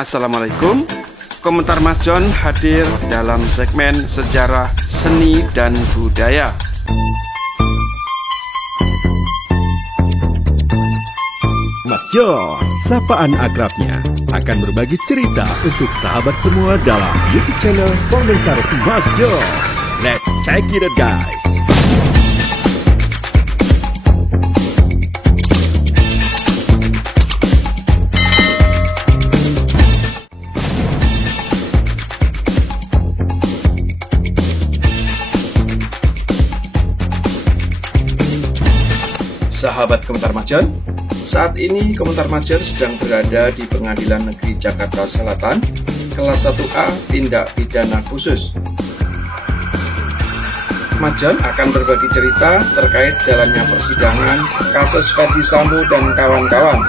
Assalamualaikum. Komentar Mas John hadir dalam segmen sejarah seni dan budaya. Mas John, sapaan akrabnya, akan berbagi cerita untuk sahabat semua dalam YouTube channel Komentar Mas John. Let's check it out, guys. Sahabat Komentar Mas John, saat ini Komentar Mas John sedang berada di Pengadilan Negeri Jakarta Selatan, kelas 1A Tindak Pidana Khusus. Mas John akan berbagi cerita terkait jalannya persidangan kasus Ferdy Sambo dan kawan-kawan.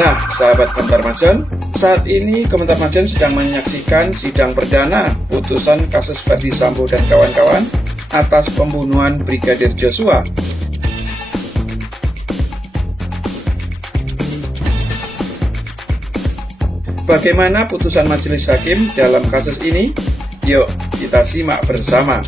Nah, sahabat Komentar Mas John, saat ini Komentar Mas John sedang menyaksikan sidang perdana putusan kasus Ferdy Sambo dan kawan-kawan atas pembunuhan Brigadir Joshua. Bagaimana putusan majelis hakim dalam kasus ini? Yuk, kita simak bersama.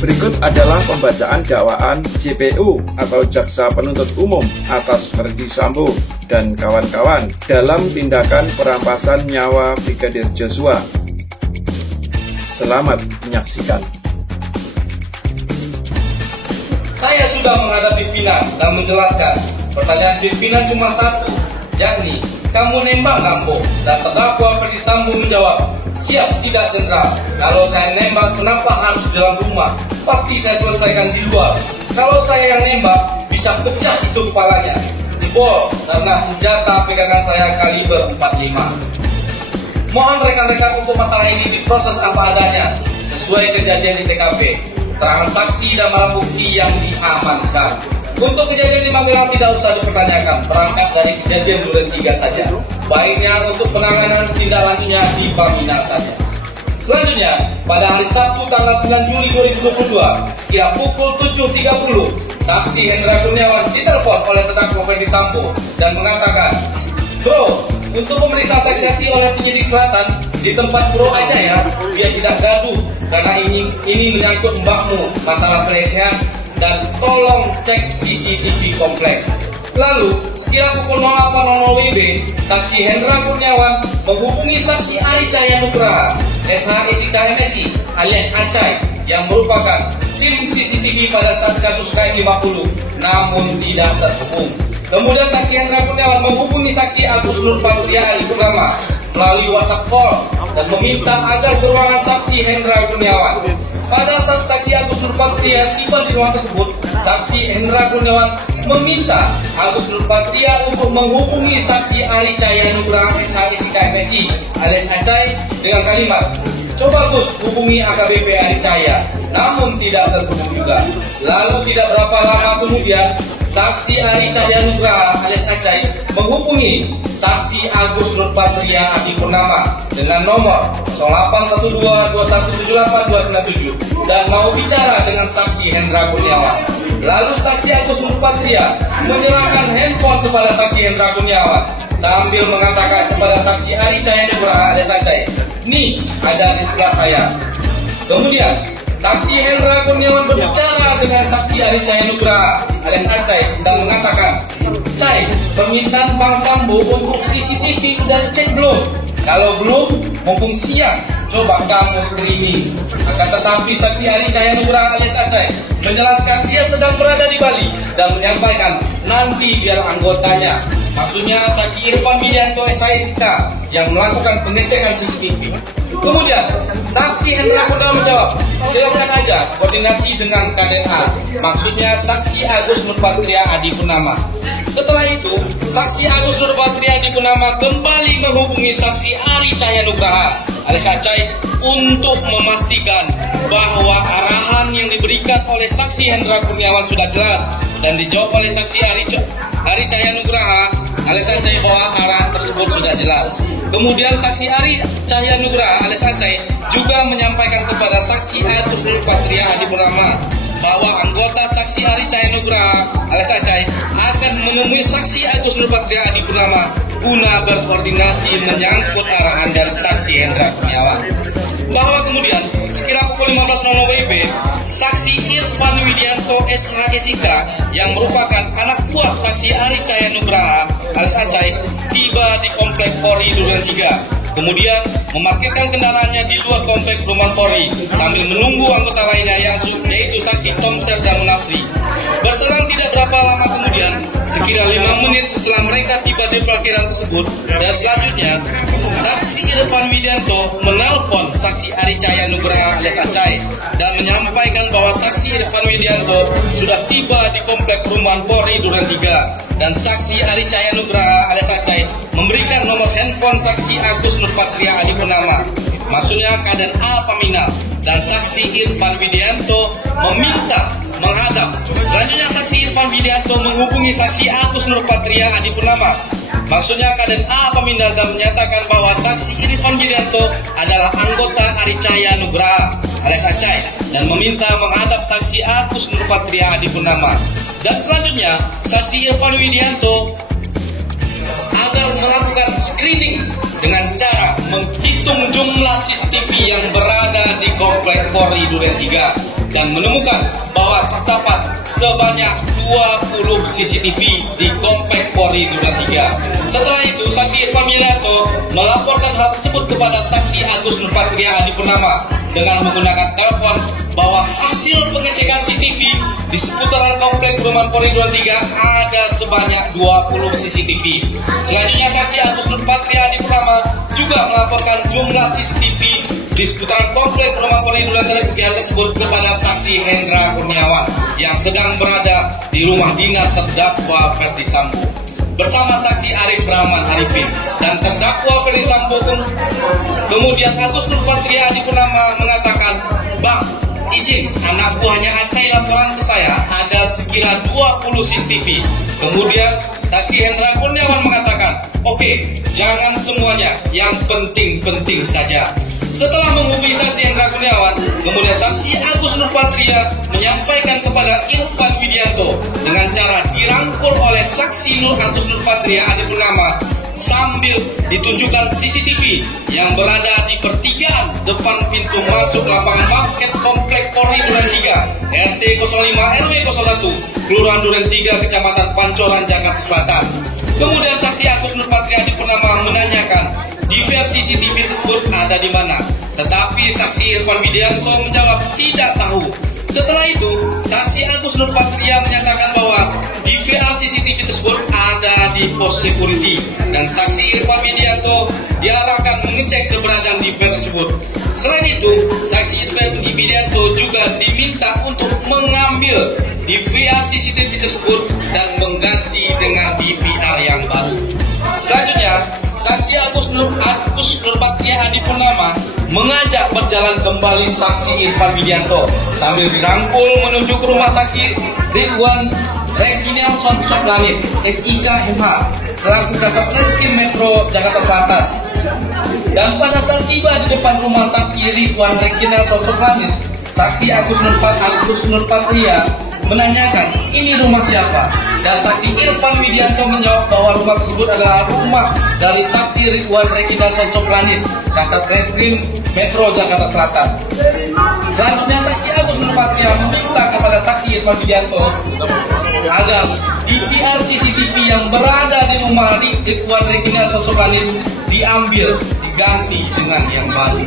Berikut adalah pembacaan dakwaan JPU atau Jaksa Penuntut Umum atas Ferdy Sambo dan kawan-kawan dalam tindakan perampasan nyawa Brigadir Joshua. Selamat menyaksikan. Saya sudah menghadap pimpinan dan menjelaskan. Pertanyaan pimpinan cuma satu, yakni kamu nembak Sambo, dan terdakwa Ferdy Sambo menjawab, siap tidak jenderal. Kalau saya nembak, kenapa harus di dalam rumah? Pasti saya selesaikan di luar. Kalau saya yang nembak, bisa pecah itu kepalanya. Jebol, karena senjata pegangan saya kaliber 45. Mohon rekan-rekan untuk masalah ini diproses apa adanya, sesuai kejadian di TKP, keterangan saksi dan barang bukti yang diamankan. Untuk kejadian di Magelang tidak usah dipertanyakan, berangkat dari kejadian Duren 3 saja. Baiknya untuk penanganan tindak lanjutnya di Bamina saja. Selanjutnya, pada hari Sabtu tanggal 9 Juli 2022, sekitar pukul 7.30, saksi Hendra Kurniawan ditelepon oleh terdakwa Ferdy Sambo dan mengatakan, "Bro, untuk pemeriksaan saksi oleh penyidik selatan di tempat bro aja ya, biar tidak gaduh, karena ini menyangkut mbakmu masalah pelecehan, dan tolong cek CCTV komplek." Lalu, sekira pukul 08.00 WIB, saksi Hendra Kurniawan menghubungi saksi Ari Cahaya Nugraha, SHSIK MSI alias Acai, yang merupakan tim CCTV pada saat kasus KM50, namun tidak terhubung. Kemudian saksi Hendra Kurniawan menghubungi saksi Agus Nurpatria Ali Purnama melalui WhatsApp call dan meminta agar berulangan saksi Hendra Kurniawan. Pada saat saksi Agus Nurpatria tiba di ruang tersebut, saksi Hendra Kurniawan meminta Agus Nurpatria untuk menghubungi saksi Ari Cahaya Nugraha SHSIK MSI alias Acai dengan kalimat, "Coba Gus hubungi AKBP Ari Cahaya," namun tidak terhubung juga. Lalu tidak berapa lama kemudian, saksi Ari Cahaya Nugraha alias Acai menghubungi saksi Agus Nurpatria Adi Purnama dengan nomor 081221782997 dan mau bicara dengan saksi Hendra Kurniawan. Lalu saksi Agus Nurpatria menyerahkan handphone kepada saksi Hendra Kurniawan sambil mengatakan kepada saksi Ari Cahaya Nugraha alias Acai, "Nih, ada di sebelah saya." Kemudian saksi Hendra Kurniawan berbicara dengan saksi Ari Cahaya Nugraha alias Acai dan mengatakan, "Cai, permintaan Bang Sambo untuk CCTV sudah dicek belum? Kalau belum, mumpung siang, coba kamu screening. Akan tetapi saksi Ari Cahaya Nugraha alias Acai menjelaskan dia sedang berada di Bali dan menyampaikan nanti biar anggotanya, maksudnya saksi Irfan Widianto SIK yang melakukan pengecekan CCTV. Kemudian saksi Hendra Kurniawan menjawab, silakan aja koordinasi dengan KDA, maksudnya saksi Agus Nurpatria Adi Purnama. Setelah itu, saksi Agus Nurpatria Adi Purnama kembali menghubungi saksi Ari Cahaya Nugraha alias Acai untuk memastikan bahwa arahan yang diberikan oleh saksi Hendra Kurniawan sudah jelas dan dijawab oleh saksi Ari Cahaya Nugraha alias Acai bahwa arahan tersebut sudah jelas. Kemudian saksi Ari Cahaya Nugraha alias Acai juga menyampaikan kepada saksi Agus Nurpatria Adi Purnama bahwa anggota saksi Ari Cahaya Nugraha alias Acai akan menemui saksi Agus Nurpatria Adi Purnama guna berkoordinasi menyangkut arahan dari saksi Hendra Kurniawan. Bahwa kemudian sekira pukul 15.00 WIB, saksi Irfan Widianto SHSIK yang merupakan anak buah saksi Ari Cahaya Nugraha alias Acai tiba di komplek Polri Duren 3. Kemudian memarkirkan kendaraannya di luar komplek perumahan Polri sambil menunggu anggota lainnya yaitu saksi Tomsel dan Munafri. Berselang tidak berapa lama kemudian, sekira 5 menit setelah mereka tiba di parkiran tersebut, dan selanjutnya saksi Irfan Widianto menelpon saksi Ari Cahaya Nugraha alias Acai dan menyampaikan bahwa saksi Irfan Widianto sudah tiba di komplek perumahan Polri Duren 3 dan saksi Ari Cahaya Nugraha alias Acai memberikan nomor handphone saksi Agus Nurpatria Adi Purnama, maksudnya Kaden A Paminal, dan saksi Irfan Widianto meminta menghadap. Selanjutnya saksi Irfan Widianto menghubungi saksi Agus Nurpatria Adi Purnama, maksudnya Kaden A Paminal, dan menyatakan bahwa saksi Irfan Widianto adalah anggota Ari Cahaya Nugraha alias Acai dan meminta menghadap saksi Agus Nurpatria Adi Purnama. Dan selanjutnya saksi Irfan Widianto agar melakukan screening dengan cara menghitung jumlah CCTV yang berada di komplek Polri Duren 3 dan menemukan bahwa terdapat sebanyak 20 CCTV di komplek Polri Duren 3. Setelah itu, saksi Irfan Widianto melaporkan hal tersebut kepada saksi Agus Nurpatria Adi Purnama dengan menggunakan telepon bahwa hasil pengecekan CCTV di seputaran komplek perumahan Polri Duren 3 ada sebanyak 20 CCTV. Selanjutnya saksi Agus Nurpatria Adi Purnama juga melaporkan jumlah CCTV di seputaran komplek perumahan Polri Duren 3 tersebut kepada saksi Hendra Kurniawan yang sedang berada di rumah dinas terdakwa Ferdi Sambo bersama saksi Arif Rahman Arifin dan terdakwa Ferdi Sambo. Kemudian Agus Nurpatria Adi Purnama mengatakan, "Bang, izin, anak buahnya Acai laporan ke saya ada sekira 20 CCTV. Kemudian saksi Hendra Kurniawan mengatakan, "Oke, jangan semuanya, yang penting-penting saja." Setelah menghubungi saksi Hendra Kurniawan, kemudian saksi Agus Nurpatria menyampaikan kepada Irfan Widianto dengan cara dirangkul oleh saksi Agus Nurpatria Adi Purnama sambil ditunjukkan CCTV yang berada di pertigaan depan pintu masuk lapangan basket komplek Polri Duren 3 RT 05 RW 01 Kelurahan Duren 3 Kecamatan Pancoran Jakarta Selatan. Kemudian saksi Agus Nurpatria Adi Purnama menanyakan diversi CCTV tersebut ada di mana, tetapi saksi Irfan Widianto menjawab tidak tahu. Setelah itu, saksi Agus Nurpatria menyatakan bahwa DVR CCTV tersebut ada di pos security dan saksi Irfan Widianto diarahkan mengecek keberadaan DVR tersebut. Selain itu, saksi Irfan Widianto juga diminta untuk mengambil DVR CCTV tersebut dan mengganti dengan DVR yang baru. Selanjutnya, saksi Agus Nurpatria Adi Purnama mengajak berjalan kembali saksi Irfan Widianto sambil dirangkul menuju ke rumah saksi Ridwan Regina Soplani SIK MH selaku Kasat Reskrim Metro Jakarta Selatan. Dan pada saat tiba di depan rumah saksi Ridwan Regina Soplani, saksi Agus Nurpatria menanyakan, "Ini rumah siapa?" Dan saksi Irfan Widianto menjawab bahwa rumah tersebut adalah rumah dari saksi Ridwan Regina Soplani, Kasat Reskrim Metro Jakarta Selatan. Selanjutnya saksi Agus Nurpatria meminta kepada saksi Irfan Widianto agar DVR CCTV yang berada di rumah Ridwan Regina Soplani diambil, diganti dengan yang baru.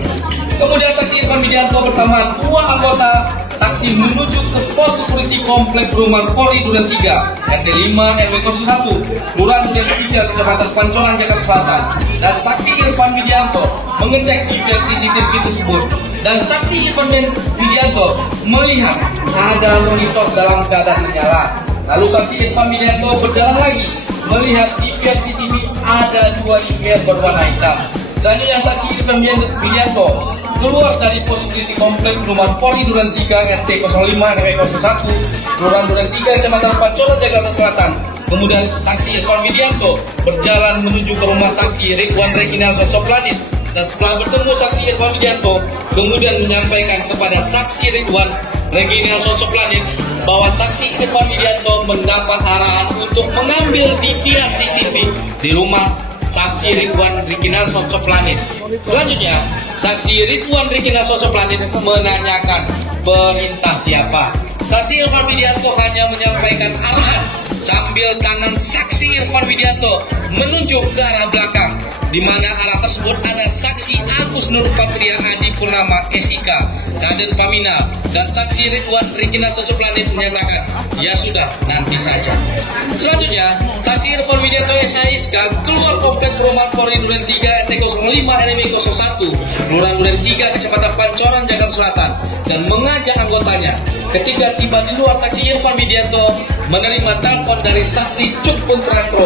Kemudian saksi Irfan Widianto bersama 2 anggota saksi menuju ke pos security komplek Perumahan Polri Duren 3, RT 5 RW 01, Kelurahan Duren 3, Kecamatan Pancoran, Jakarta Selatan. Dan saksi Irfan Widianto mengecek DVR CCTV tersebut. Dan saksi Irfan Widianto melihat ada monitor dalam keadaan menyala. Lalu saksi Irfan Widianto berjalan lagi melihat DVR CCTV ada 2 DVR berwarna hitam. Selanjutnya saksi Irfan Widianto keluar dari pos security komplek Perumahan Polri Duren 3, RT 05 RW 01, Kelurahan Duren 3, Kecamatan Pancoran, Jakarta Selatan. Kemudian saksi Irfan Widianto berjalan menuju ke rumah saksi Ridwan Reginald Sosoplanit. Dan setelah bertemu saksi Irfan Widianto, kemudian menyampaikan kepada saksi Ridwan Reginald Sosoplanit bahwa saksi Irfan Widianto mendapat arahan untuk mengambil DVR CCTV di rumah saksi Ridwan Reginald Sosoplanit. Selanjutnya, saksi Ridwan Reginald Sosoplanit menanyakan perintah siapa. Saksi Irfan Widianto hanya menyampaikan arahan sambil tangan saksi Irfan Widianto menunjuk ke arah belakang, di mana arah tersebut ada saksi Agus Nur Patria Adi Purnama SIK Kaden Pamina, dan saksi Ridwan Reginald Sosoplanit menyatakan ya sudah, nanti saja. Selanjutnya, saksi Irfan Widianto SIK keluar komplek Perumahan Polri Duren 3, RT 05 RW 01, Kelurahan Duren 3, Kecamatan Pancoran, Jakarta Selatan, dan mengajak anggotanya. Ketika tiba di luar, saksi Irfan Widianto menerima telepon dari saksi Cuk Puntratro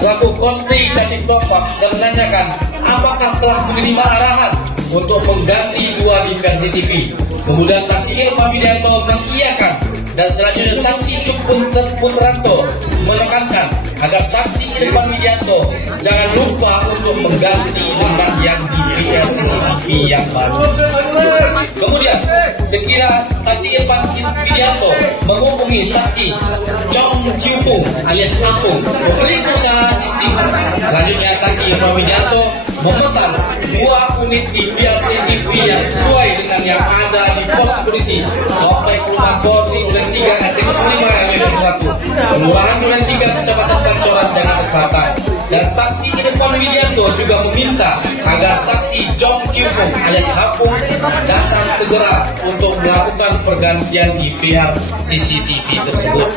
selaku Konti Kadif Propam dan menanyakan apakah telah menerima arahan untuk mengganti 2 DVR CCTV. Kemudian saksi Irfan Widianto mengiyakan, dan selanjutnya saksi Cuk Puntratro menekankan agar saksi Irfan Widianto jangan lupa untuk mengganti dengan yang DVR CCTV yang baru. Kemudian sekira saksi Irfan Widianto menghubungi saksi Chong Chiu-Fung alias Apung, pemilik usaha CCTV. Selanjutnya saksi Irfan Widianto memesan 2 unit DVR CCTV yang sesuai dengan yang ada di pos security komplek Perumahan Polri Duren 3, RT 05 RW 01, Kelurahan Duren 3, Kecamatan Pancoran, Jakarta Selatan. Dan saksi Irfan Widianto juga meminta agar saksi Chong Chiu-Fung alias Apung datang segera untuk melakukan pergantian DVR CCTV tersebut.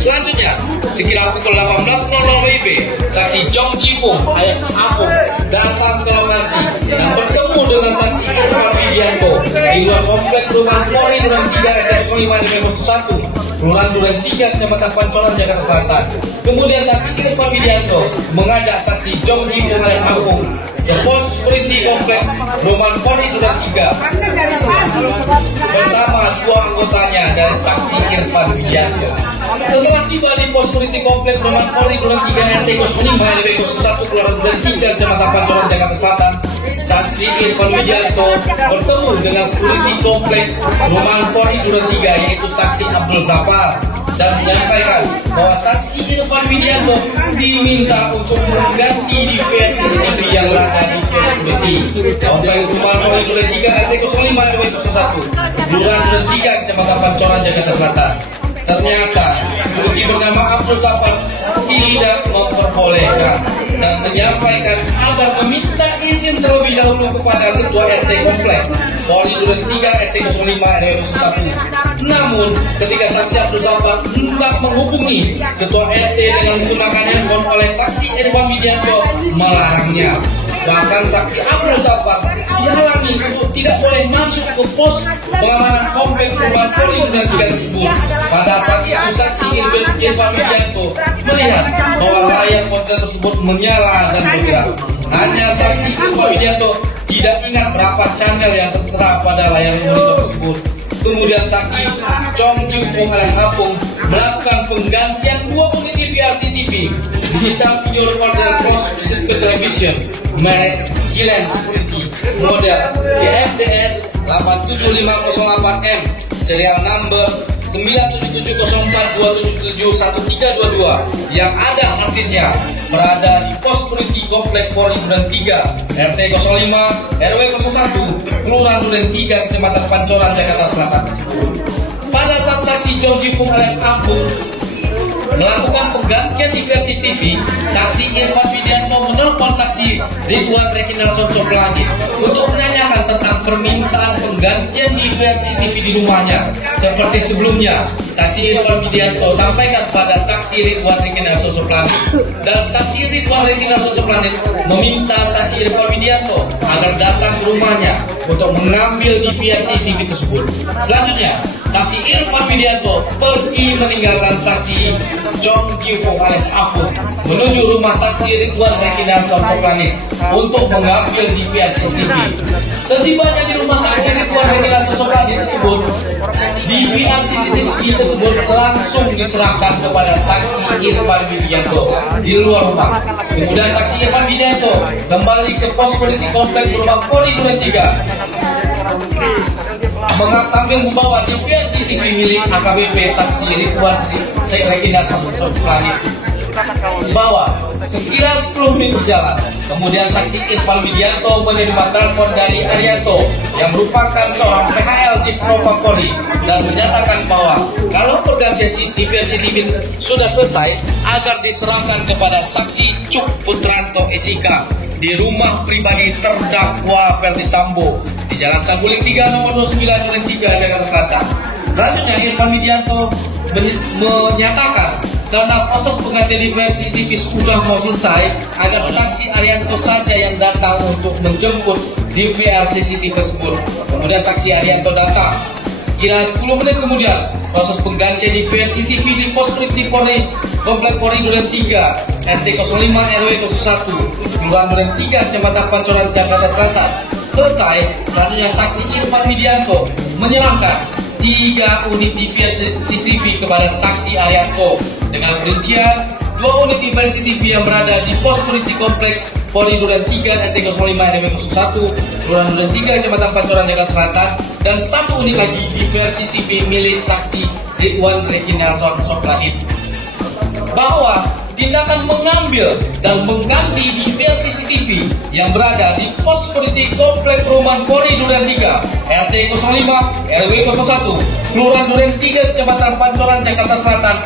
Selanjutnya, sekira pukul 18.00 WIB, saksi Chong Chiu-Fung alias Apung datang ke lokasi dan bertemu dengan saksi Irfan Widianto di luar komplek Perumahan Polri Duren 3, RT 05 RW 01, Kelurahan Duren 3, Kecamatan Pancoran, Jakarta Selatan. Kemudian saksi Irfan Widianto mengajak saksi Chong Chiu-Fung alias Apung ke pos security komplek Perumahan Polri Duren 3 bersama 2 anggotanya dari saksi Irfan Widianto. Setelah tiba di pos security komplek Perumahan Polri Duren 3, RT 05 RW 01, Kelurahan Duren 3, Kecamatan Pancoran, Jakarta Selatan, saksi Irfan Widianto bertemu dengan security komplek Perumahan Polri Duren 3 yaitu saksi Abdul Zafar, dan menyampaikan bahwa saksi Irfan Widianto diminta untuk mengganti DVR CCTV yang ada di security komplek Perumahan Polri Duren 3, RT 05 RW 01, Kelurahan Duren 3, Kecamatan Pancoran, Jakarta Selatan. Ternyata security bernama Abdul Zafar tidak memperbolehkan dan menyampaikan agar meminta izin terlebih dahulu kepada ketua RT komplek Polri Duren 3, RT 05 RW 01. Namun ketika saksi Abdul Zafar hendak menghubungi ketua RT dengan menggunakan handphone oleh saksi Irfan Widianto melarangnya. Bahkan saksi Abdul Zafar dihalangi untuk tidak boleh masuk ke pos pengamanan komplek Perumahan Polri Duren 3 tersebut. Pada saat itu saksi Irfan Widianto melihat bahwa layar ponsel tersebut menyala dan bergerak. Hanya saksi Irfan Widianto tidak ingat berapa channel yang tertera pada layar monitor tersebut. Kemudian saksi Chong Chiu-Fung alias Apung melakukan penggantian 2 unit DVR CCTV digital video recorder closed circuit television merek Giant Security model GFDS 87508M serial number 97704277132 yang ada artinya berada di pos security komplek Polri Duren 3 RT 05 RW 01 Kelurahan Duren 3 Kecamatan Pancoran, Jakarta Selatan. Pada saat saksi Chong Chiu-Fung alias Apung melakukan penggantian DVR CCTV, saksi Irfan Widianto menelpon saksi saksi Ridwan Rekinalson Soplani untuk menanyakan tentang permintaan penggantian di CCTV di rumahnya. Seperti sebelumnya, saksi Irfan Widianto sampaikan pada saksi Ridwan Rekinalson Soplani, dan saksi Ridwan Rekinalson Soplani meminta saksi Irfan Widianto agar datang ke rumahnya untuk mengambil di CCTV tersebut. Selanjutnya, saksi Irfan Widianto pergi meninggalkan saksi Chong Jiwo alias Apu menuju rumah saksi Ridwan Rekinalson Soplani untuk mengambil di CCTV. Setibanya di rumah saksi Ridwan Rekinalson Soplani tersebut, DVR CCTV tersebut langsung diserahkan kepada saksi Irfan Widianto di luar rumah. Kemudian saksi Irfan Widianto kembali ke pos politik komplek Perumahan Polri Duren 3 sambil membawa DVR CCTV milik AKBP saksi Ridwan Rekinalson Soplani. Bahwa sekira 10 menit berjalan, kemudian saksi Irfan Widianto menerima telepon dari Arianto yang merupakan seorang PHL di Propam Polri dan menyatakan bahwa kalau pergantian CCTV sudah selesai agar diserahkan kepada saksi Cuk Putranto SIK di rumah pribadi terdakwa Ferdi Sambo di Jalan Saguling 3 nomor 29 Duren 3 Jakarta Selatan. Selanjutnya Irfan Widianto menyatakan karena proses penggantian di CCTV sudah mau selesai, agar saksi Arianto saja yang datang untuk menjemput DVR CCTV tersebut. Kemudian saksi Arianto datang. Sekira 10 menit kemudian, proses penggantian DVR CCTV di pos politik Polri Komplek Polri Duren 3 RT 05 RW 01 Kelurahan Duren 3 Kecamatan Pancoran Jakarta Selatan selesai. Selanjutnya saksi Irfan Widianto menyerahkan 3 unit DVR CCTV kepada saksi Arianto dengan perincian 2 unit DVR CCTV yang berada di pos politik komplek Polri Duren 3 RT 05 RW 01 Kelurahan Duren 3 Kecamatan Pancoran Jakarta Selatan, dan 1 unit lagi DVR CCTV milik saksi Ridwan Rekinalson Soplani. Bahwa tindakan mengambil dan mengganti DVR CCTV yang berada di pos politik komplek Perumahan Polri Duren 3 RT 05 RW 01 Kelurahan Duren 3 Kecamatan Pancoran Jakarta Selatan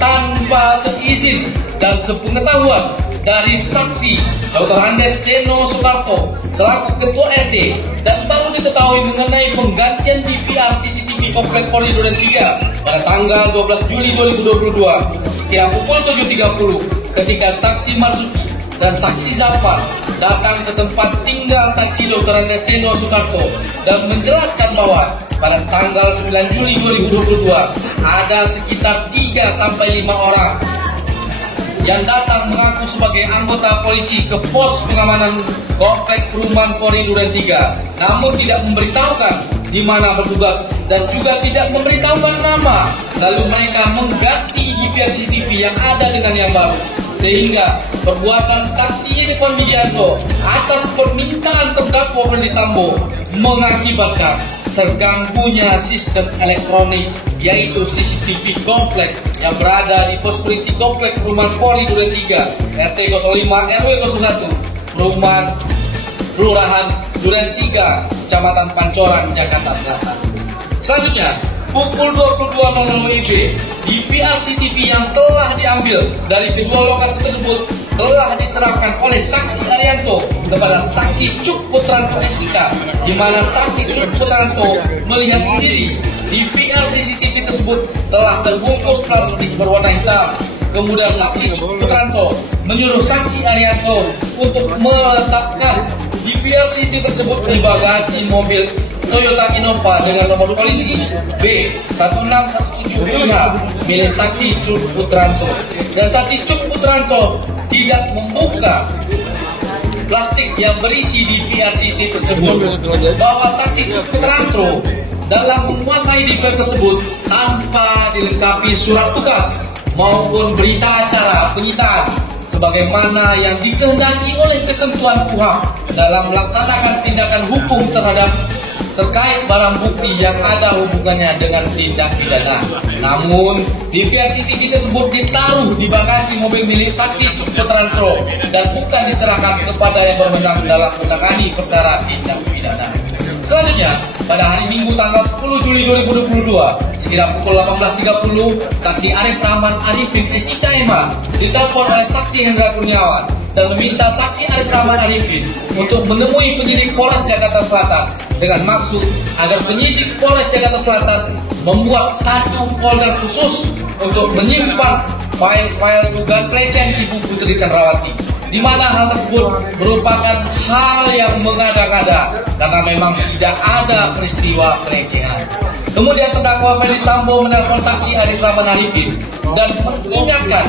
tanpa seizin dan sepengetahuan dari saksi Dr. Andes Seno Sukarto selaku Ketua RT, dan baru diketahui mengenai penggantian DVR CCTV komplek Polri Duren 3 pada tanggal 12 Juli 2022 kira pukul 7.30 ketika saksi Marsuki dan saksi Zafar datang ke tempat tinggal saksi Dr. Andes Seno Sukarto dan menjelaskan bahwa pada tanggal 9 Juli 2022 ada sekitar 3-5 orang yang datang mengaku sebagai anggota polisi ke pos pengamanan komplek Perumahan Polri Duren 3, namun tidak memberitahukan di mana bertugas dan juga tidak memberitahukan nama. Lalu mereka mengganti DVR CCTV yang ada dengan yang baru, sehingga perbuatan saksi Irfan Widianto atas permintaan terdakwa Ferdi Sambo mengakibatkan terganggunya sistem elektronik, yaitu CCTV komplek yang berada di pos politik komplek Perumahan Polri Duren 3 RT 05 RW 01 Perumahan Kelurahan Duren 3 Kecamatan Pancoran Jakarta Selatan. Selanjutnya, pukul 22.00 WIB, DVR CCTV yang telah diambil dari kedua lokasi tersebut telah diserahkan oleh saksi Arianto kepada saksi Cuk Putranto SIK, di mana saksi Cuk Putranto melihat sendiri DVR CCTV tersebut telah terbungkus plastik berwarna hitam. Kemudian saksi Cuk Putranto menyuruh saksi Arianto untuk meletakkan DVR CCTV tersebut di bagasi mobil Toyota Innova dengan nomor polisi B16175 milik saksi Cuk Putranto. Dan saksi Cuk Putranto tidak membuka plastik yang berisi DVR CCTV tersebut, bahwa saksi Cuk Putranto dalam menguasai DVR tersebut tanpa dilengkapi surat tugas maupun berita acara penyitaan sebagaimana yang dikehendaki oleh ketentuan KUHP dalam melaksanakan tindakan hukum terhadap terkait barang bukti yang ada hubungannya dengan tindak pidana. Namun, DVR CCTV tersebut ditaruh di bagasi mobil milik saksi Cuk Putranto dan bukan diserahkan kepada yang berwenang dalam menangani perkara tindak pidana. Selanjutnya, pada hari Minggu tanggal 10 Juli 2022, sekira pukul 18.30, saksi Arif Rahman Arifin SIK MA ditelepon oleh saksi Hendra Kurniawan dan meminta saksi Arif Rahman Arifin untuk menemui penyidik Polres Jakarta Selatan dengan maksud agar penyidik Polres Jakarta Selatan membuat satu folder khusus untuk menyimpan file-file dugaan pelecehan Ibu Putri Chandrawati, di mana hal tersebut merupakan hal yang mengada-ngada karena memang tidak ada peristiwa pelecehan. Kemudian terdakwa Ferdi Sambo menelpon saksi Arif Rahman Arifin dan mengingatkan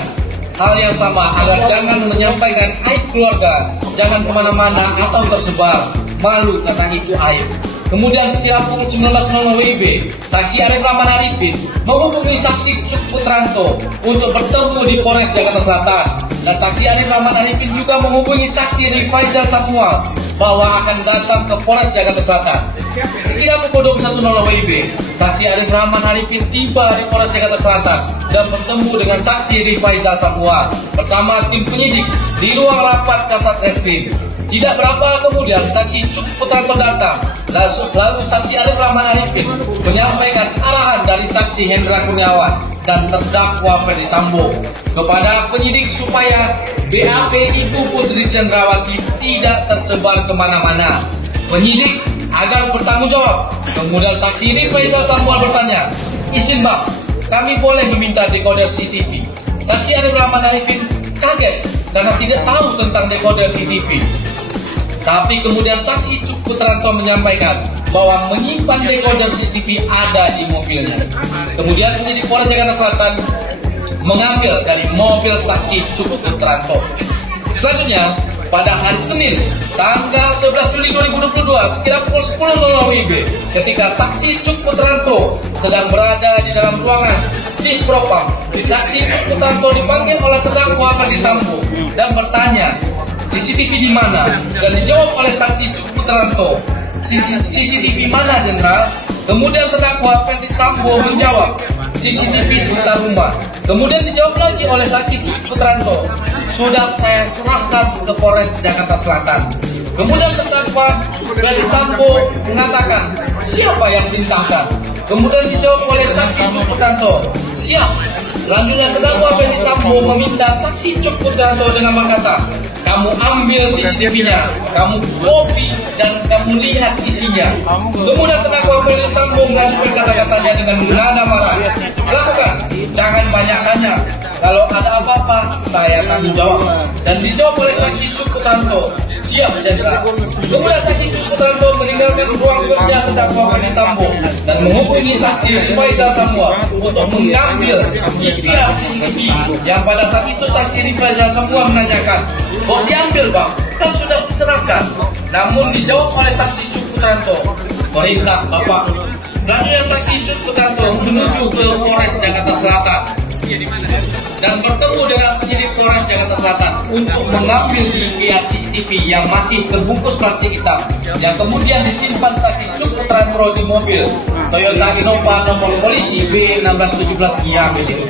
hal yang sama agar jangan menyampaikan aib keluarga, jangan kemana-mana atau tersebar, malu karena itu aib. Kemudian sekitar pukul 19.00 WIB, saksi Arif Rahman Arifin menghubungi saksi Cuk Putranto untuk bertemu di Polres Jakarta Selatan. Dan saksi Arif Rahman Arifin juga menghubungi saksi Rifaizal Samuel bahwa akan datang ke Polres Jakarta Selatan. Sekitar pukul 21.00 WIB, saksi Arif Rahman Arifin tiba di Polres Jakarta Selatan dan bertemu dengan saksi Rifaizal Samuel bersama tim penyidik di ruang rapat Kasat Reskrim. Tidak berapa kemudian saksi Cuk Putranto datang. Lalu saksi Arif Rahman Arifin menyampaikan arahan dari saksi Hendra Kurniawan dan terdakwa Ferdi Sambo kepada penyidik supaya BAP Ibu Putri Chandrawati tidak tersebar kemana-mana. Penyidik agar bertanggung jawab. Kemudian saksi ini Faisal Samuel bertanya, izin Bang, kami boleh meminta dekoder CCTV. Saksi Arif Rahman Arifin kaget karena tidak tahu tentang dekoder CCTV. Tapi kemudian saksi Cuk Putranto menyampaikan bahwa menyimpan dekoder CCTV ada di mobilnya. Kemudian penyidik Polres Jakarta Selatan mengambil dari mobil saksi Cuk Putranto. Selanjutnya, pada hari Senin, tanggal 11 Juli 2022, sekitar pukul 10.00 WIB, ketika saksi Cuk Putranto sedang berada di dalam ruangan di Propam, saksi Cuk Putranto dipanggil oleh terdakwa Ferdi Sambo dan bertanya, CCTV di mana? Dan dijawab oleh saksi Cuk Putranto, CCTV mana Jenderal? Kemudian terdakwa Ferdi Sambo menjawab, CCTV sekitar rumah. Kemudian dijawab lagi oleh saksi Cuk Putranto, sudah saya serahkan ke Polres Jakarta Selatan. Kemudian terdakwa Ferdi Sambo mengatakan, siapa yang perintahkan? Kemudian dijawab oleh saksi Cuk Putranto, siap. Selanjutnya terdakwa Ferdi Sambo meminta saksi Cuk Putranto dengan berkata, kamu ambil CCTV-nya, kamu copy dan kamu lihat isinya. Kemudian terdakwa Ferdi Sambo melanjutkan kata-katanya dengan nada marah. Lakukan, jangan banyak tanya. Kalau ada apa-apa, saya tanggung jawab. Dan dijawab oleh saksi Cuk Putranto, siap Jenderal. Kemudian saksi Cuk Putranto meninggalkan ruang kerja terdakwa Ferdi Sambo dan menghubungi saksi Rifaizal Samuel untuk mengambil DVR CCTV yang pada saat itu saksi Rifaizal Samuel menanyakan, kok diambil Bang? Kan sudah diserahkan. Namun dijawab oleh saksi Cuk Putranto, perintah Bapak. Selanjutnya saksi Cuk Putranto menuju ke Polres Jakarta Selatan dan bertemu dengan penyidik Polres Jakarta Selatan untuk mengambil DVR CCTV yang masih terbungkus plastik hitam yang kemudian disimpan saksi Cuk Putranto di mobil Toyota Innova nomor polisi B1617 milik.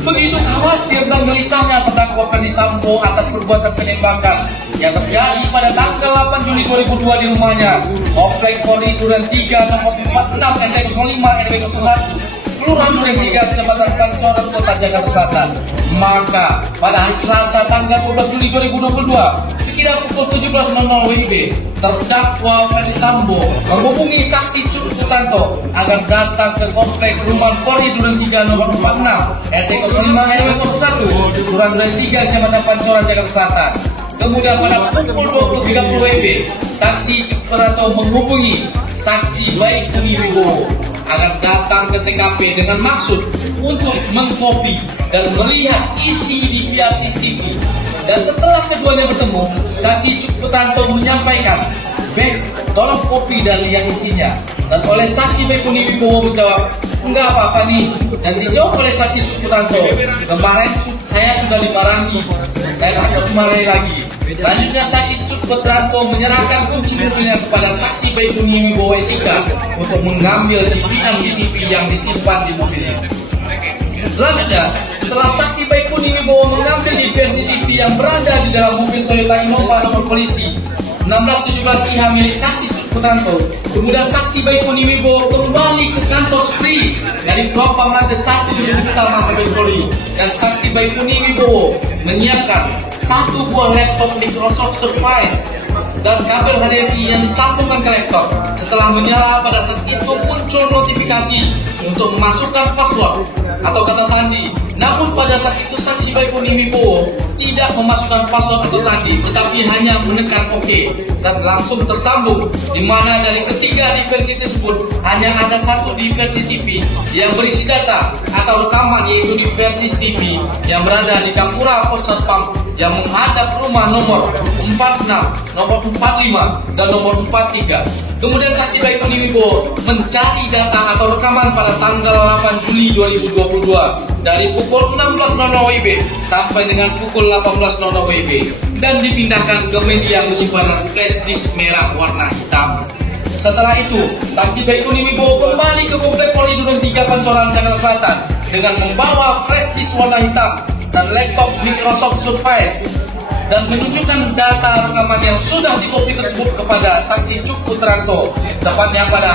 Begitu khawatir dan gelisahnya terdakwa Ferdi Sambo atas perbuatan penembakan yang terjadi pada tanggal 8 Juli 2002 di rumahnya, Komplek Polri Duren 3 nomor 46 RT05 RW 01, Kelurahan Duren 3, Kecamatan Pancoran, Kota Jakarta Selatan. Maka pada hari Selasa tanggal 12 Juli 2022, sekitar pukul 17.00 WIB, terdakwa Ferdi Sambo menghubungi saksi Cuk Putranto agar datang ke Komplek Rumah Polri Duren 3 nomor 46 RT05 RW 01, Kelurahan Duren 3, Kecamatan Pancoran, Jakarta Selatan. Kemudian pada pukul 20.30 WIB, saksi Cuk Putranto menghubungi saksi Baik Wibowo agar datang ke TKP dengan maksud untuk mengkopi dan melihat isi DVR CCTV. Dan setelah keduanya bertemu, saksi Cuk Putranto menyampaikan, Bek, tolong kopi dan lihat isinya. Dan oleh saksi Baikuni Wibowo menjawab, enggak apa-apa nih. Dan dijawab oleh saksi Cuk Putranto, kemarin saya sudah dimarahi, saya takut dimarahi lagi. Selanjutnya saksi Cuk Putranto menyerahkan kunci mobilnya kepada saksi Baikuni Wibowo SIK untuk mengambil DVR CCTV yang disimpan di mobilnya. Selanjutnya, setelah saksi Baikuni Wibowo mengambil DVR CCTV yang berada di dalam mobil Toyota Innova nomor polisi 1617 IH milik saksi Cuk Putranto. Kemudian saksi Baikuni Wibowo kembali ke kantor Supri dari Propam lantai 1 Gedung Utama Mabes Polri, dan saksi Baikuni Wibowo menyiapkan 1 buah laptop Microsoft Surface dan kabel HDMI yang disambungkan ke laptop. Setelah menyala, pada saat itu muncul notifikasi untuk memasukkan password atau kata sandi. Namun pada saat itu saksi Baikuni Wibowo tidak memasukkan password atau sandi, tetapi hanya menekan OK dan langsung tersambung, di mana dari ketiga diversi tersebut hanya ada 1 diversi TV yang berisi data atau rekaman, yaitu diversi TV yang berada di Kampura Pos Satpam yang menghadap rumah nomor 46, nomor 45, dan nomor 43. Kemudian saksi Baikuni Wibowo mencari data atau rekaman pada tanggal 8 Juli 2022 dari pukul 16.00 WIB sampai dengan pukul 18.00 WIB dan dipindahkan ke media penyimpanan flash disk merah warna hitam. Setelah itu, saksi Baikuni Wibowo kembali ke Komplek Polri Duren 3 Pancoran, Jakarta Selatan dengan membawa flash disk warna hitam dan laptop Microsoft Surface dan menunjukkan data rekaman yang sudah dikopi tersebut kepada saksi Cuk Putranto, tepatnya pada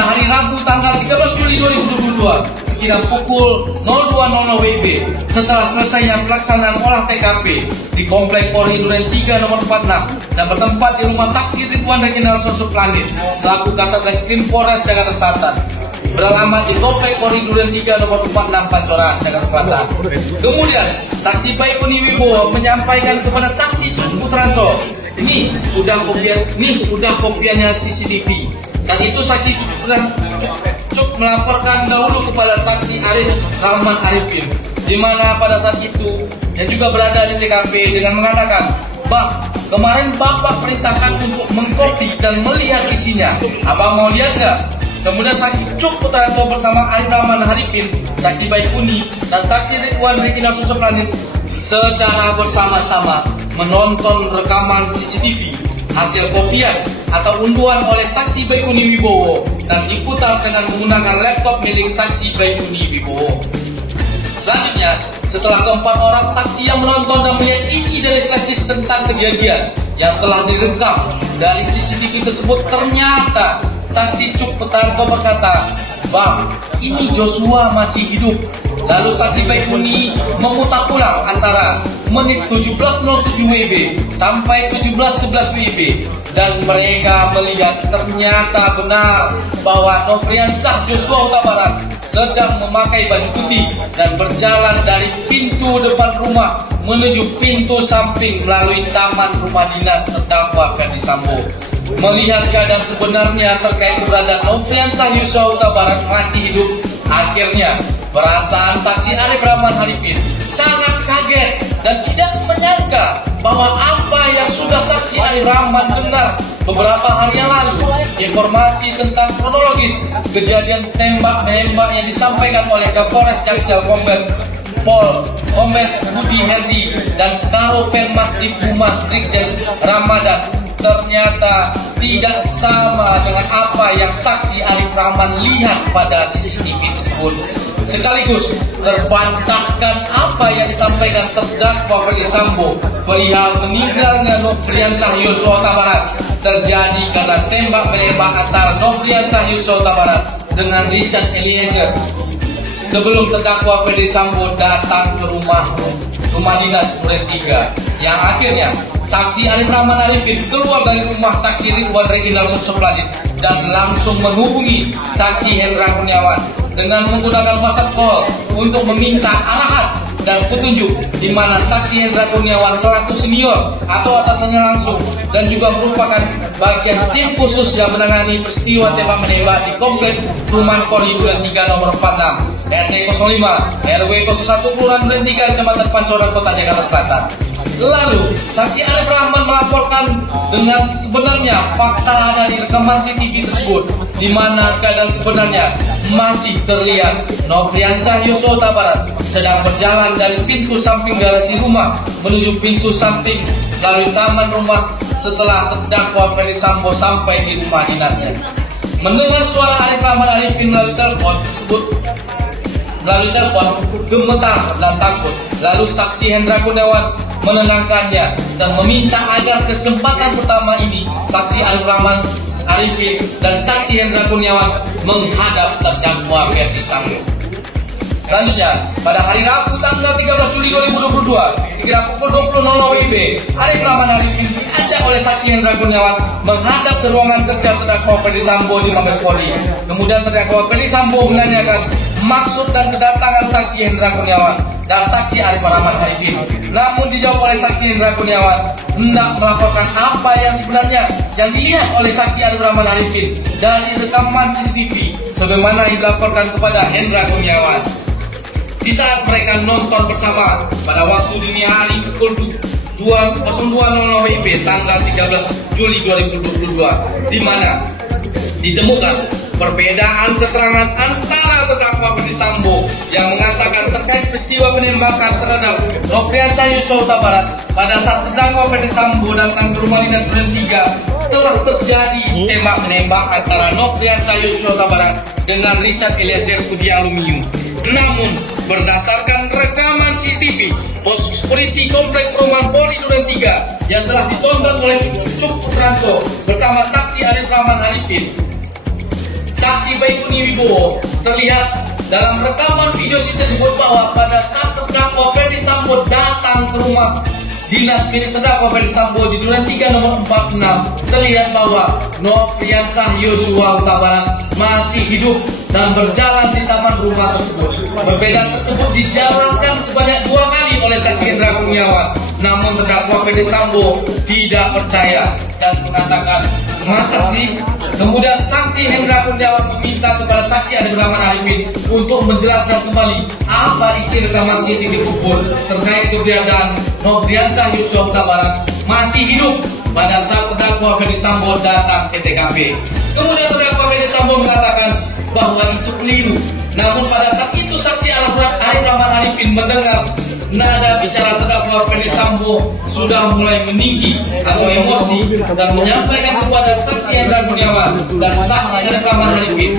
hari Rabu tanggal 13 Juli 2022 sekira pukul 02.00 WIB setelah selesainya pelaksanaan olah TKP di Komplek Polri Duren 3 nomor 46 dan bertempat di rumah saksi Ridwan Reginald Sosoplanit selaku Kasat Reskrim Polres Jakarta Selatan, beralamat di Komplek Polri Duren 3 nomor 46 Pancoran, Jakarta Selatan. Kemudian saksi Baikuni Wibowo menyampaikan kepada saksi Cuk Putranto, ini udah kopiannya CCTV. Saat itu saksi Cuk melaporkan dahulu kepada saksi Arif Rahman Arifin, di mana pada saat itu yang juga berada di TKP dengan mengatakan, "Bang, kemarin Bapak perintahkan untuk mengkopi dan melihat isinya. Abang mau lihat nggak?" Kemudian saksi Cuk Putranto bersama Arif Rahman Arifin, saksi Baikuni, dan saksi Ridwan Reginald Sosoplanit secara bersama-sama menonton rekaman CCTV hasil kopian atau unduhan oleh saksi Baikuni Wibowo dan diputar dengan menggunakan laptop milik saksi Baikuni Wibowo. Selanjutnya, setelah keempat orang saksi yang menonton dan melihat isi dari flash disk tentang kejadian yang telah direkam dari CCTV tersebut, ternyata saksi Cuk Putranto berkata, "Bang, ini Joshua masih hidup." Lalu saksi Baikuni memutar ulang antara menit 17.07 WIB sampai 17.11 WIB dan mereka melihat ternyata benar bahwa Nofriansah Joshua Huta Barat sedang memakai baju putih dan berjalan dari pintu depan rumah menuju pintu samping melalui taman rumah dinas terdakwa Ferdi Sambo. Melihat keadaan sebenarnya terkait keberadaan Nofriansah Joshua Huta Barat masih hidup, akhirnya perasaan saksi Arif Rahman Arifin sangat kaget dan tidak menyangka bahwa apa yang sudah saksi Arif Rahman dengar beberapa hari yang lalu, informasi tentang kronologis kejadian tembak-menembak yang disampaikan oleh Kapolres Jaksel Kombes Budi Herdi dan Karo Penmas di Humas Brigjen Ramadan ternyata tidak sama dengan apa yang saksi Arif Rahman lihat pada CCTV tersebut. Sekaligus terbantahkan apa yang disampaikan terdakwa Ferdi Sambo perihal meninggalnya Nofriansah Joshua Huta Barat terjadi karena tembak-menembak antara Nofriansah Joshua Huta Barat dengan Richard Eliezer sebelum terdakwa Ferdi Sambo datang ke rumah dinas Duren 3, yang akhirnya saksi Arif Rahman Arifin keluar dari rumah saksi Ridwan Reginald Sosoplanit dan langsung menghubungi saksi Hendra Kurniawan dengan menggunakan WhatsApp call untuk meminta arahan dan petunjuk, di mana saksi Hendra Kurniawan selaku senior atau atasannya langsung dan juga merupakan bagian tim khusus yang menangani peristiwa tembak menembak di Komplek Perumahan Polri Duren 3 nomor 46 RT 05 RW 01 Kelurahan Duren 3 Kecamatan Pancoran Kota Jakarta Selatan. Lalu, saksi Arif Rahman melaporkan dengan sebenarnya fakta dari rekaman CCTV tersebut, di mana keadaan sebenarnya masih terlihat Nofriansah Joshua Huta Barat sedang berjalan dari pintu samping garasi rumah menuju pintu samping melalui taman rumah setelah terdakwa Ferdi Sambo sampai di rumah dinasnya. Mendengar suara Arif Rahman Arifin melalui telepon, gemetar dan takut. Lalu saksi Hendra Kurniawan menenangkannya dan meminta agar kesempatan pertama ini saksi Arif Rahman Arifin dan saksi Hendra Kurniawan menghadap terdakwa Ferdi Sambo. Selanjutnya, pada hari Rabu tanggal 13 Juli 2022, sekira pukul 20.00 WIB, Arif Rahman Arifin diajak oleh saksi Hendra Kurniawan menghadap ke ruangan kerja terdakwa Ferdi Sambo di Mabes Polri. Kemudian terdakwa Ferdi Sambo menanyakan maksud dan kedatangan saksi Hendra Kurniawan dan saksi Arif Rahman Arifin. Namun dijawab oleh saksi Hendra Kurniawan hendak melaporkan apa yang sebenarnya yang dilihat oleh saksi Arif Rahman Arifin dari rekaman CCTV sebagaimana yang dilaporkan kepada Hendra Kurniawan. Di saat mereka nonton bersama pada waktu dini hari pukul 02.00 WIB tanggal 13 Juli 2022, di mana ditemukan perbedaan keterangan antara terdakwa Ferdi Sambo yang mengatakan terkait peristiwa penembakan terhadap Nofriansah Yosua Huta Barat pada saat terdakwa Ferdi Sambo datang ke rumah dinas Duren 3 telah terjadi tembak-menembak antara Nofriansah Yosua Huta Barat dengan Richard Eliezer Pudiang Lumiu. Namun berdasarkan rekaman CCTV pos security komplek perumahan Polri Duren 3 yang telah ditonton oleh Cuk Putranto bersama saksi Arif Rahman Arifin, saksi Baikuni Wibowo, terlihat dalam rekaman video tersebut bahwa pada saat terdakwa Ferdi Sambo datang ke rumah dinas milik terdakwa Ferdi Sambo di Duren 3 nomor 46, terlihat bahwa Nofriansah Yosua Huta Barat masih hidup dan berjalan di taman rumah tersebut. Perbedaan tersebut dijelaskan sebanyak 2 kali oleh saksi Hendra Kurniawan. Namun terdakwa Ferdi Sambo tidak percaya dan mengatakan, masa sih? Kemudian saksi Hendra Kurniawan meminta kepada saksi Arif Rahman Arifin untuk menjelaskan kembali apa isi rekaman CCTV tersebut terkait keberadaan Nofriansah Yosua Huta Barat masih hidup pada saat terdakwa Ferdi Sambo datang ke TKP. Kemudian terdakwa Ferdi Sambo mengatakan bahwa itu keliru. Namun pada saat itu saksi Arif Rahman Arifin mendengar nada bicara terdakwa Ferdi Sambo sudah mulai meninggi atau emosi dan menyampaikan kepada saksi Hendra Kurniawan dan saksi Arif Rahman Arifin,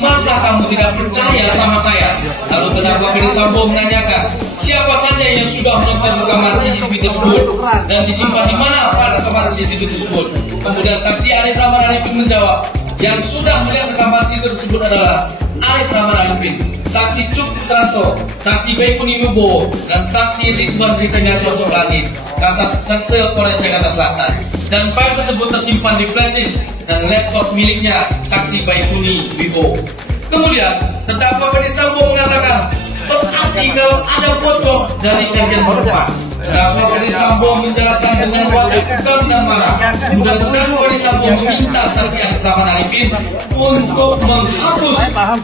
masa kamu tidak percaya sama saya? Lalu terdakwa Ferdi Sambo menanyakan siapa saja yang sudah menonton rekaman CCTV tersebut dan disimpan di mana pada rekaman CCTV tersebut. Kemudian saksi Arif Rahman Arifin menjawab, yang sudah melihat rekaman CCTV tersebut adalah Arif Rahman Arifin, saksi Cuk Putranto, saksi Baikuni Wibowo, dan saksi Ridwan Ritanya Sosok Langit, Kasat Polres Jakarta Selatan. Dan file tersebut tersimpan di flash disk dan laptop miliknya saksi Baikuni Wibowo. Kemudian terdakwa Ferdi Sambo mengatakan, berarti kalau ada foto dari kajian berupa. Terdakwa Ferdi Sambo menjelaskan dengan wajah kekal dan marah. Kemudian terdakwa Ferdi Sambo meminta saksi Arif Rahman Arifin untuk menghapus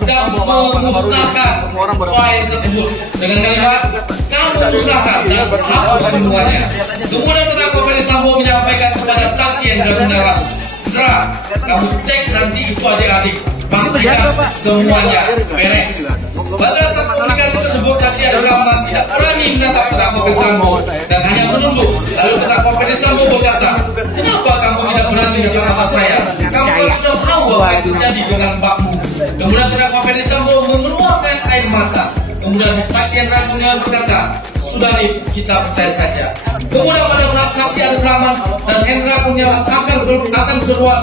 dan memusnahkan file tersebut dengan kalimat, kamu musnahkan dan hapus semuanya. Kemudian terdakwa Ferdi Sambo menyampaikan kepada saksi Hendra Kurniawan, Hendra, kamu cek nanti itu adik-adik, pastikan semuanya beres. Pada saat komunikasi tersebut, saksi Arif Rahman tidak berani menatap terdakwa Ferdi Sambo dan hanya menunduk. Lalu terdakwa Ferdi Sambo berkata, kenapa kamu tidak berani menatap saya? Kamu kan sudah tahu apa yang terjadi dengan mbakmu. Kemudian terdakwa Ferdi Sambo mengeluarkan air mata. Kemudian saksi Hendra Kurniawan berkata, sudah kita percaya saja. Kemudian pada saat saksi Arif Rahman dan Hendra Kurniawan akan keluar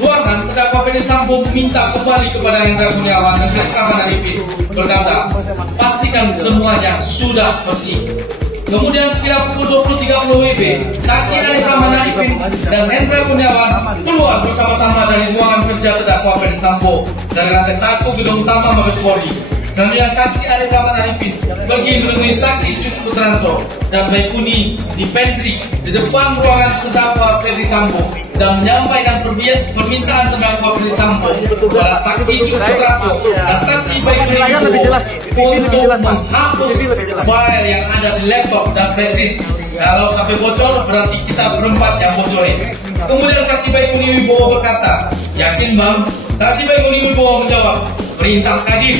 ruangan, terdakwa Ferdi Sambo meminta kembali kepada Hendra Kurniawan dan Arif Rahman Arifin, berkata, pastikan semuanya sudah bersih. Kemudian sekira pukul 20.30 WIB, saksi Arif Rahman Arifin dan Hendra Kurniawan keluar bersama-sama dari ruangan kerja terdakwa Ferdi Sambo dari lantai 1 gedung utama Mabes Polri. Selanjutnya saksi Arif Rahman Arifin pergi menemui saksi Cuk Putranto dan Baikuni di pantry di depan ruangan terdakwa Ferdi Sambo dan menyampaikan permintaan terdakwa Ferdi Sambo kepada saksi Cuk Putranto dan saksi Baikuni untuk menghapus file yang ada di laptop dan flash disk. Kalau sampai bocor berarti kita berempat yang bocorin. Kemudian saksi Baikuni Wibowo berkata, yakin bang? Saksi Baikuni Wibowo menjawab, perintah Kadif.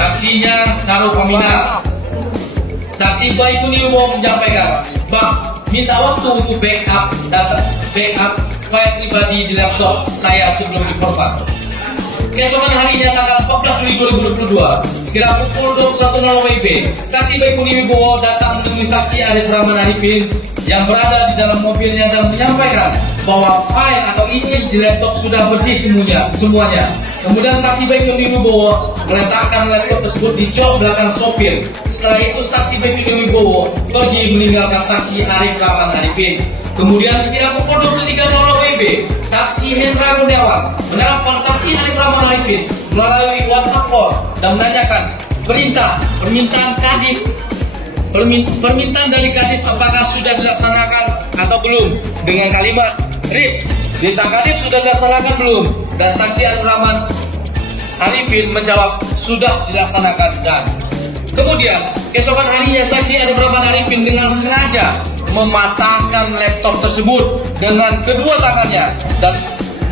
Saksinya Karo Paminal. Saksi Baikuni Wibowo menyampaikan, bang, minta waktu untuk backup data, backup file pribadi di laptop saya sebelum diformat. keesokan harinya tanggal 14 Juli 2022, sekira pukul 21.00 WIB, saksi Baikuni Wibowo datang menemui saksi Arif Rahman Arifin yang berada di dalam mobilnya dan menyampaikan bahwa file atau isi di laptop sudah bersih semuanya. Kemudian saksi Baikuni Wibowo meletakkan laptop tersebut di jok belakang sopir. Setelah itu saksi Baikuni Wibowo pergi meninggalkan saksi Arif Rahman Arifin. Kemudian sekira pukul 23.00 WIB, saksi Hendra Kurniawan menelpon saksi Arif Rahman Arifin melalui WhatsApp call dan menanyakan permintaan dari Kadif apakah sudah dilaksanakan atau belum, dengan kalimat, "Rif, perintah Kadif sudah dilaksanakan belum?" Dan saksi Arif Rahman Arifin menjawab sudah dilaksanakan. Dan kemudian keesokan harinya saksi Arif Rahman Arifin dengan sengaja mematahkan laptop tersebut dengan kedua tangannya dan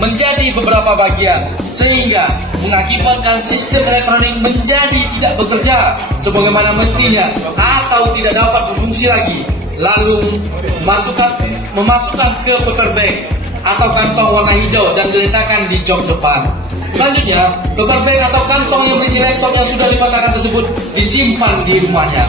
menjadi beberapa bagian, sehingga mengakibatkan sistem elektronik menjadi tidak bekerja sebagaimana mestinya atau tidak dapat berfungsi lagi. Lalu memasukkan ke paper bag atau kantong warna hijau dan diletakkan di jok depan. Selanjutnya, paper bag atau kantong yang berisi laptop yang sudah dipatahkan tersebut disimpan di rumahnya.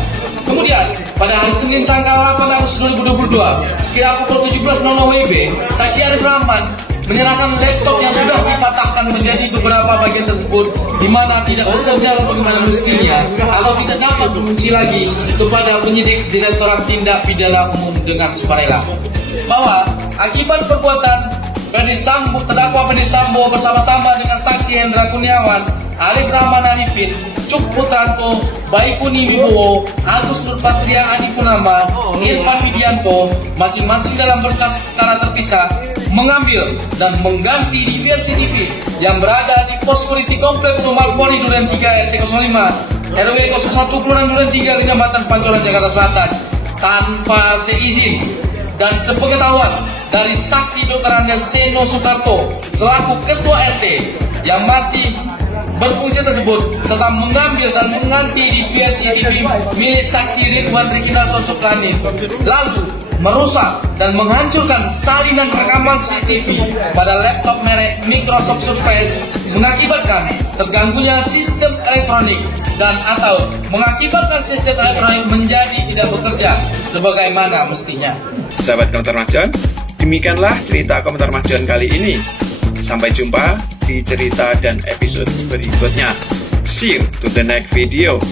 Kemudian, pada hari Senin tanggal 8 Agustus 2022, sekira pukul 17.00 WIB, saksi Arif Rahman menyerahkan laptop yang sudah dipatahkan menjadi beberapa bagian tersebut, di mana tidak bekerja sebagaimana mestinya atau tidak dapat berfungsi lagi, kepada penyidik Direktorat Tindak Pidana Umum dengan sukarela. Bahwa akibat perbuatan terdakwa Ferdi Sambo bersama-sama dengan saksi Hendra Kurniawan, Arif Rahman Arifin, Cuk Putranto, Baikuni Wibowo, Agus Nurpatria Adi Purnama, Irfan Widianto, masing-masing dalam berkas perkara terpisah, mengambil dan mengganti DVR CCTV yang berada di pos security komplek Rumah Polri Duren 3 RT 05 RW 01 Kelurahan Duren 3 Kecamatan Pancoran Jakarta Selatan tanpa seizin dan sepengetahuan dari saksi Dr. Andes Seno Soekarto selaku Ketua RT yang masih berfungsi tersebut, serta mengambil dan mengganti DVR CCTV milik saksi Ridwan Rikinarso Suklani, lalu merusak dan menghancurkan salinan rekaman CCTV pada laptop merek Microsoft Surface, mengakibatkan terganggunya sistem elektronik dan atau mengakibatkan sistem elektronik menjadi tidak bekerja sebagaimana mestinya. Sahabat Komentar Mahjon, demikianlah cerita Komentar Mahjon kali ini. Sampai jumpa di cerita dan episode berikutnya. See you to the next video.